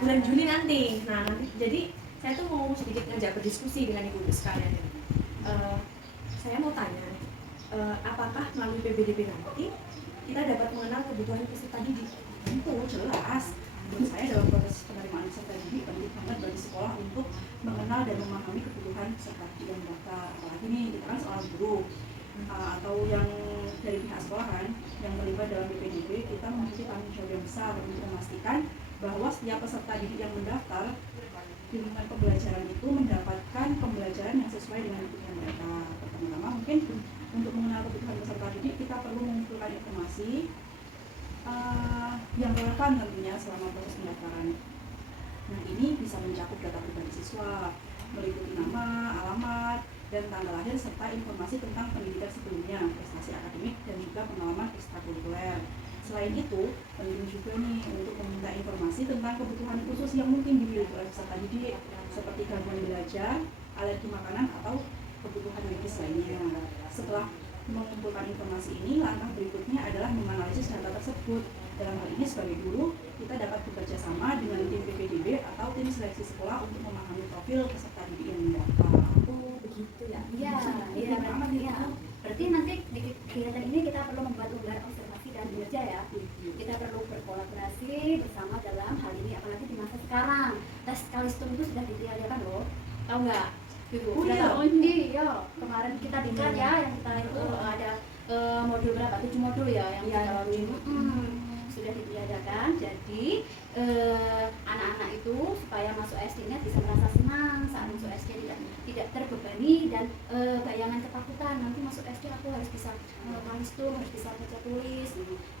bulan Juli nanti. Nah nanti jadi saya tuh mau sedikit ngajak berdiskusi dengan ibu sekalian. Saya mau tanya, apakah melalui PBDB nanti kita dapat mengenal kebutuhan peserta didik? Tentu jelas. Menurut saya dalam proses penerimaan peserta didik penting banget bagi sekolah untuk mengenal dan memahami kebutuhan peserta didik yang mendaftar. Apalagi nih kita kan seorang guru atau yang dari pihak sekolahan yang terlibat dalam PPDB, kita memiliki tanggung jawab yang besar untuk memastikan bahwa setiap peserta didik yang mendaftar di lingkungan pembelajaran itu mendapatkan pembelajaran yang sesuai dengan kebutuhan mereka. Pertama-tama mungkin untuk mengenal kebutuhan peserta didik kita perlu mengumpulkan informasi yang relevan tentunya selama proses pendaftaran. Nah ini bisa mencakup data pribadi siswa, meliputi nama, alamat, dan tanggal lahir serta informasi tentang pendidikan sebelumnya, prestasi akademik, dan juga pengalaman ekstrakurikuler. Selain itu, penting juga nih untuk meminta informasi tentang kebutuhan khusus yang mungkin dimiliki oleh peserta didik, seperti gangguan belajar, alergi makanan, atau kebutuhan medis lainnya. Setelah mengumpulkan informasi ini, langkah berikutnya adalah menganalisis data tersebut. Dalam hal ini sebagai guru, kita dapat bekerja sama dengan tim PPDB atau tim seleksi sekolah untuk memahami profil peserta didik yang mendaftar. Oh begitu ya? Iya. Berarti nanti di kegiatan ini kita perlu membuat unggahan observasi dan kinerja ya. Kita perlu berkolaborasi bersama dalam hal ini, apalagi di masa sekarang. Tes Kalistum itu sudah ditiadakan loh, tahu nggak? Iya, kemarin kita dengar ya yang kita itu ada modul berapa? 7 modul ya yang kita lalui. Sudah ditiadakan. Jadi anak-anak itu supaya masuk SD-nya bisa merasa senang saat masuk SD, tidak terbebani dan bayangan ketakutan nanti masuk SD aku harus bisa Kalistum, harus bisa baca tulis,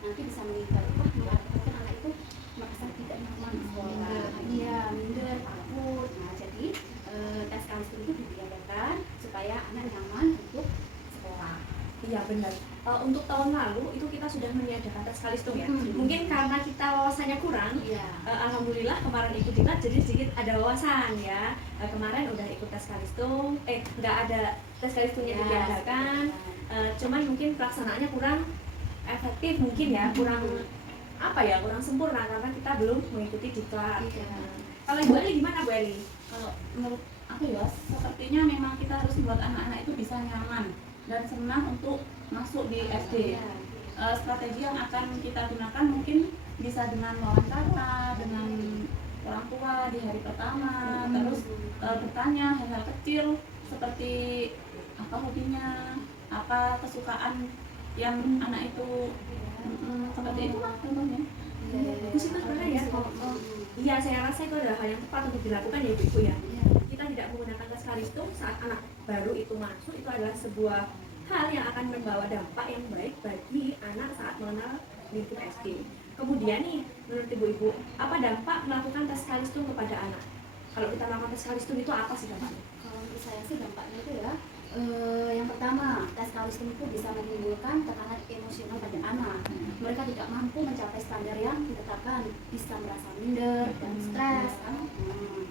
nanti bisa meninggal. Menyebabkan anak itu merasa tidak nyaman di sekolah. Iya, minder, takut. Nah, jadi tes Kalistum itu ditiadakan supaya anak nyaman untuk sekolah. Iya benar. Untuk tahun lalu itu kita sudah meniadakan tes Kalistum ya. Mungkin karena kita wawasannya kurang. Alhamdulillah kemarin ikut dinas jadi sedikit ada wawasan ya. Kemarin udah ikut tes Kalistum, nggak ada tes Kalistumnya ditiadakan. Cuman mungkin pelaksanaannya kurang efektif mungkin ya, kurang sempurna karena kita belum mengikuti diklat. Kalau Ibu Eli gimana Bu Eli? Kalau menurut aku ya, sepertinya memang kita harus membuat anak-anak itu bisa nyaman dan senang untuk masuk di SD. Strategi yang akan kita gunakan mungkin bisa dengan wawancara dengan orang tua di hari pertama, terus bertanya hal-hal kecil seperti apa hobinya, apa kesukaan yang anak itu, seperti itu lah contohnya. Bagus itu sebenarnya ya. Iya, saya rasa itu adalah hal yang tepat untuk dilakukan ya Ibu ya. Kita tidak menggunakan tes Kalistum saat anak baru itu masuk, itu adalah sebuah hal yang akan membawa dampak yang baik bagi anak saat mengenal lingkup SD. Kemudian nih, menurut Ibu-Ibu, apa dampak melakukan tes Kalistum kepada anak? Kalau kita melakukan tes Kalistum itu apa sih dampaknya? Kalau menurut saya sih dampaknya itu ya, yang pertama, tes Kalistum itu bisa menimbulkan tekanan emosional pada anak. Mereka tidak mampu mencapai standar yang ditetapkan, bisa merasa minder dan stres.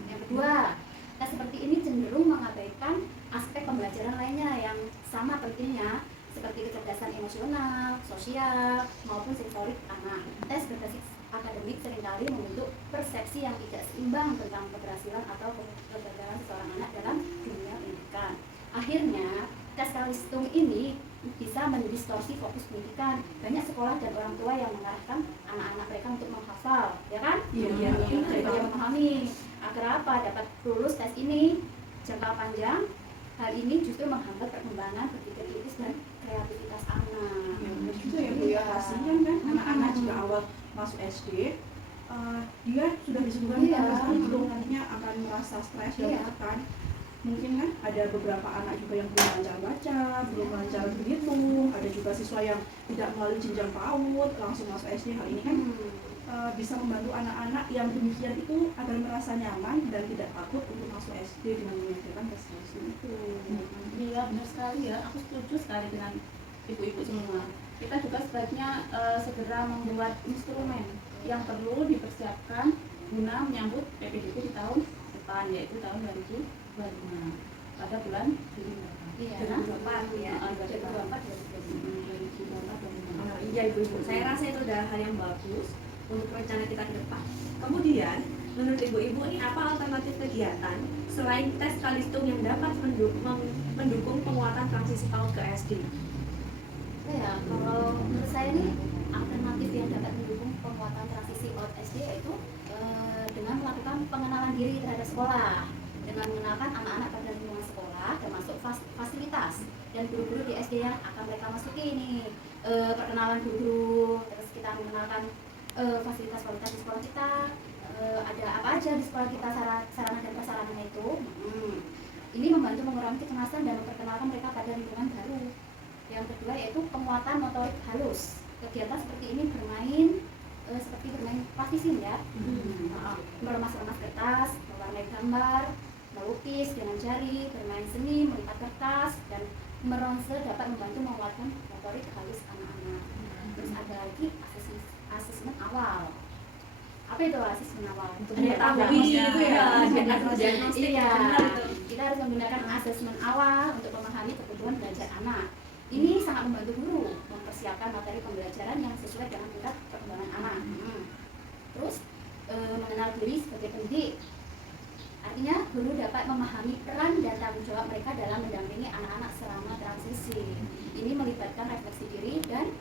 Yang kedua, tes seperti ini cenderung mengabaikan aspek pembelajaran lainnya yang sama pentingnya, seperti kecerdasan emosional, sosial, maupun sensorik anak. Tes berbasis akademik seringkali membentuk persepsi yang tidak seimbang tentang keberhasilan atau kegagalan seseorang anak dalam dunia pendidikan. Akhirnya, tes Kalistum ini bisa mendistorsi fokus pendidikan. Banyak sekolah dan orang tua yang mengarahkan anak-anak mereka untuk menghafal, ya kan? Iya. Daripada memahami. Agar apa? Dapat lulus tes ini jangka panjang. Hal ini justru menghambat perkembangan berpikir kritis dan kreativitas anak. Ya benar juga ya Bu ya, kasihan kan anak-anak jika awal masuk SD dia sudah disuguhkan pembelajaran belum, nantinya akan merasa stres dan tertekan. Mungkin kan ada beberapa anak juga yang belum lancar baca, belum lancar berhitung, ada juga siswa yang tidak melalui jenjang PAUD langsung masuk SD. Hal ini kan bisa membantu anak-anak yang demikian itu agar merasa nyaman dan tidak takut untuk masuk SD dengan menggunakan tes Kalistum itu. Iya benar sekali ya, aku setuju sekali dengan ibu-ibu semua. Kita juga sebaiknya segera membuat instrumen yang perlu dipersiapkan guna menyambut PPDB di tahun depan, yaitu tahun 2025 pada bulan Juli. Iya. 2024 ya. 2024. Iya Ibu-Ibu, saya rasa itu adalah hal yang bagus untuk rencana kita ke depan. Kemudian menurut ibu-ibu ini apa alternatif kegiatan selain tes Kalistung yang dapat mendukung penguatan transisi PAUD ke SD? Ya, kalau menurut saya nih alternatif yang dapat mendukung penguatan transisi PAUD SD yaitu dengan melakukan pengenalan diri terhadap sekolah, dengan mengenalkan anak-anak pada lingkungan sekolah termasuk fasilitas dan guru-guru di SD yang akan mereka masuki ini, perkenalan guru, terus kita mengenalkan fasilitas-fasilitas di sekolah kita, ada apa aja di sekolah kita, sarana dan prasarananya itu. Ini membantu mengurangi kecemasan dan memperkenalkan mereka pada lingkungan baru. Yang kedua yaitu penguatan motorik halus. Kegiatan seperti ini bermain seperti bermain plastisin ya, meremas-remas kertas, mewarnai gambar, melukis dengan jari, bermain seni, melipat kertas, dan meronse dapat membantu menguatkan motorik halus anak-anak. Terus ada lagi asesmen awal. Apa itu asesmen awal? Untuk mengetahui itu ya, diagnostik. Iya, kita harus menggunakan asesmen awal untuk memahami kebutuhan belajar anak. Ini sangat membantu guru mempersiapkan materi pembelajaran yang sesuai dengan tingkat perkembangan anak. Terus mengenal diri sebagai pendidik. Artinya guru dapat memahami peran dan tanggung jawab mereka dalam mendampingi anak-anak selama transisi. Ini melibatkan refleksi diri dan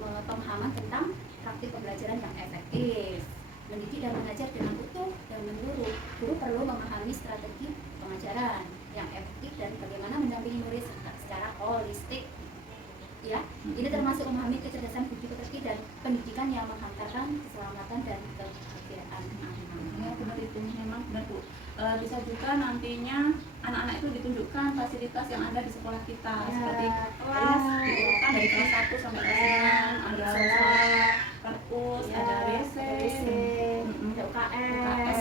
pemahaman tentang praktik pembelajaran yang efektif. Mendidik dan mengajar dengan utuh dan menyeluruh. Guru perlu memahami strategi pengajaran yang efektif dan bagaimana mendampingi murid secara holistik. Ya, ini termasuk memahami kecerdasan budi pekerti dan pendidikan yang menghantarkan keselamatan dan kebahagiaan anak. Ya benar itu, memang benar Bu. Bisa juga nantinya anak-anak itu ditunjukkan fasilitas yang ada di sekolah kita, seperti kelas diurutkan dari kelas 1 sampai kelas 6, ada perpus, ada WC, ada UKS,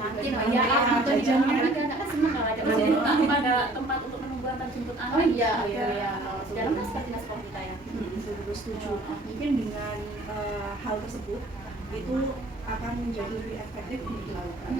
nanti ya, atau di zaman lagi anak-anak senang kalau ada ada tempat untuk menunggu antar jemput anak. Oh iya, kalau sudah lengkap seperti sekolah kita ya. Setuju. Mungkin dengan hal tersebut itu akan menjadi lebih efektif untuk dilakukan.